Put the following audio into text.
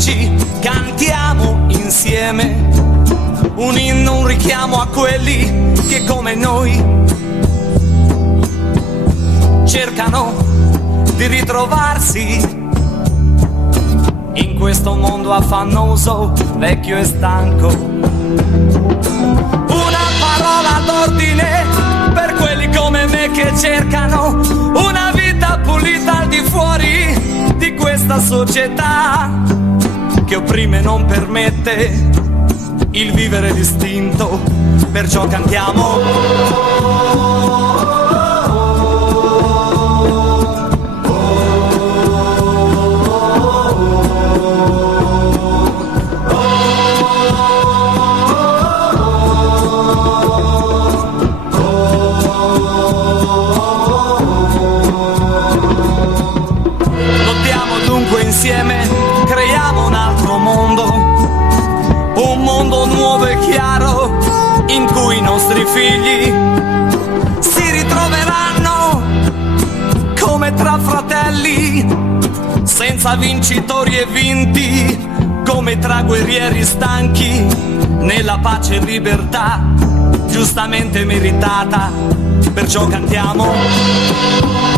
amici, cantiamo insieme un inno, un richiamo a quelli che come noi cercano di ritrovarsi in questo mondo affannoso, vecchio e stanco. Una parola d'ordine per quelli come me che cercano una vita pulita al di fuori di questa società che opprime e non permette il vivere distinto. Perciò cantiamo. Insieme creiamo un altro mondo, un mondo nuovo e chiaro in cui i nostri figli si ritroveranno come tra fratelli, senza vincitori e vinti, come tra guerrieri stanchi, nella pace e libertà giustamente meritata. Perciò cantiamo.